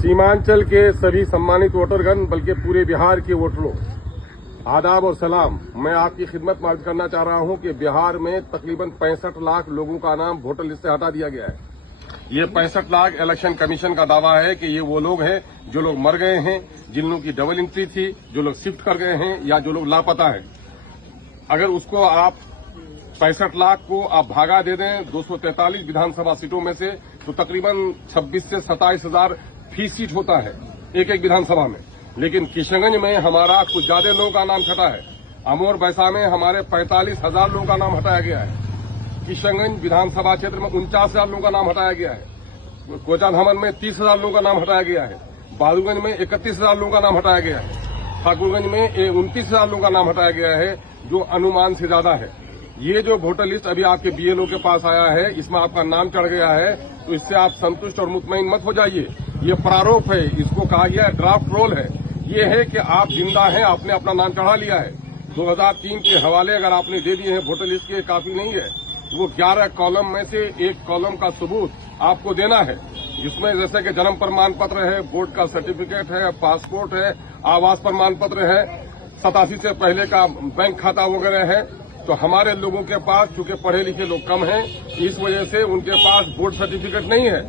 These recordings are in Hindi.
सीमांचल के सभी सम्मानित वोटरगण बल्कि पूरे बिहार के वोटरों, आदाब और सलाम। मैं आपकी खिदमत में अर्ज करना चाह रहा हूं कि बिहार में तकरीबन 65 लाख लोगों का नाम वोटर लिस्ट से हटा दिया गया है। ये 65 लाख इलेक्शन कमीशन का दावा है कि ये वो लोग हैं जो लोग मर गए हैं, जिन लोगों की डबल एंट्री थी, जो लोग शिफ्ट कर गए हैं या जो लोग लापता हैं। अगर उसको आप 65 लाख को आप भागा दे दें 243 विधानसभा सीटों में से, तो तकरीबन 26 से 27 हजार फी सीट होता है एक एक विधानसभा में। लेकिन किशनगंज में हमारा कुछ ज्यादा लोगों का नाम छटा है। अमोर बैसा में हमारे 45,000 लोगों का नाम हटाया गया है। किशनगंज विधानसभा क्षेत्र में 49,000 लोगों का नाम हटाया गया है। कोचाधामन में 30,000 लोगों का नाम हटाया गया है। बहादुरगंज में 31,000 लोगों का नाम हटाया गया है। ठाकुरगंज में 29,000 लोगों का नाम हटाया गया है, जो अनुमान से ज्यादा है। ये जो वोटर लिस्ट अभी आपके बीएलओ के पास आया है, इसमें आपका नाम चढ़ गया है, तो इससे आप संतुष्ट और मुतमईन मत हो जाइए। ये प्रारूप है, इसको कहा गया है ड्राफ्ट रोल है। ये है कि आप जिंदा हैं, आपने अपना नाम चढ़ा लिया है। 2003 के हवाले अगर आपने दे दिए हैं वोटर लिस्ट के, काफी नहीं है। वो 11 कॉलम में से एक कॉलम का सबूत आपको देना है, जिसमें जैसे कि जन्म प्रमाण पत्र है, बोर्ड का सर्टिफिकेट है, पासपोर्ट है, आवास प्रमाण पत्र है, 87 से पहले का बैंक खाता वगैरह है। तो हमारे लोगों के पास चूंकि पढ़े लिखे लोग कम हैं, इस वजह से उनके पास बोर्ड सर्टिफिकेट नहीं है।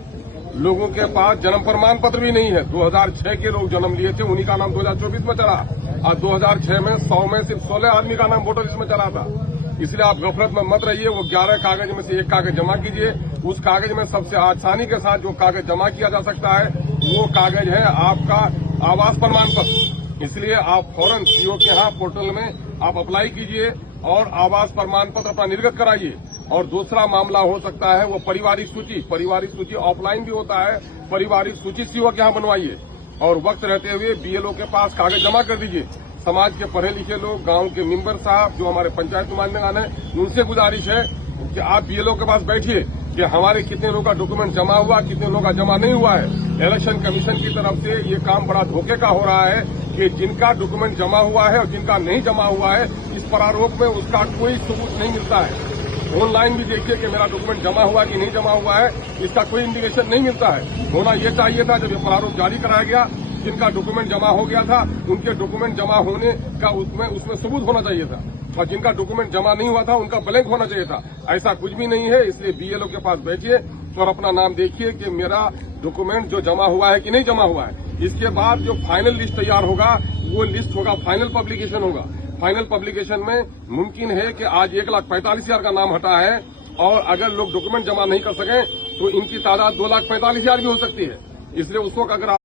लोगों के पास जन्म प्रमाण पत्र भी नहीं है। 2006 के लोग जन्म लिए थे, उन्हीं का नाम 2024 में चढ़ा, और 2006 में 100 में सिर्फ 16 आदमी का नाम वोटर लिस्ट में चढ़ा था। इसलिए आप गफलत में मत रहिए। वो 11 कागज में से एक कागज जमा कीजिए। उस कागज में सबसे आसानी के साथ जो कागज जमा किया जा सकता है, वो कागज है आपका आवास प्रमाण पत्र। इसलिए आप फौरन सीओ के यहाँ पोर्टल में आप अप्लाई कीजिए और आवास प्रमाण पत्र अपना निर्गत कराइए। और दूसरा मामला हो सकता है वो पारिवारिक सूची ऑफलाइन भी होता है। पारिवारिक सूची सीओ के यहाँ बनवाइए और वक्त रहते हुए बीएलओ के पास कागज जमा कर दीजिए। समाज के पढ़े लिखे लोग, गांव के मेंबर साहब, जो हमारे पंचायत नुमाइंदगान है, उनसे गुजारिश है कि आप बीएलओ के पास बैठिए कि हमारे कितने लोगों का डॉक्यूमेंट जमा हुआ, कितने लोगों का जमा नहीं हुआ है। इलेक्शन कमीशन की तरफ से ये काम बड़ा धोखे का हो रहा है कि जिनका डॉक्यूमेंट जमा हुआ है और जिनका नहीं जमा हुआ है, इस प्रारूप में उसका कोई सबूत नहीं मिलता है। ऑनलाइन भी देखिए कि मेरा डॉक्यूमेंट जमा हुआ कि नहीं जमा हुआ है, इसका कोई इंडिकेशन नहीं मिलता है। होना ये चाहिए था जब ये प्रारूप जारी कराया गया, जिनका डॉक्यूमेंट जमा हो गया था उनके डॉक्यूमेंट जमा होने का उसमें सबूत होना चाहिए था, और जिनका डॉक्यूमेंट जमा नहीं हुआ था उनका ब्लैंक होना चाहिए था। ऐसा कुछ भी नहीं है। इसलिए बीएलओ के पास बैठिए और अपना नाम देखिए कि मेरा डॉक्यूमेंट जो जमा हुआ है कि नहीं जमा हुआ है। इसके बाद जो फाइनल लिस्ट तैयार होगा, वो लिस्ट होगा, फाइनल पब्लिकेशन होगा। फाइनल पब्लिकेशन में मुमकिन है कि आज 1,45,000 का नाम हटा है, और अगर लोग डॉक्यूमेंट जमा नहीं कर सकें तो इनकी तादाद 2,45,000 भी हो सकती है। इसलिए उसको अगर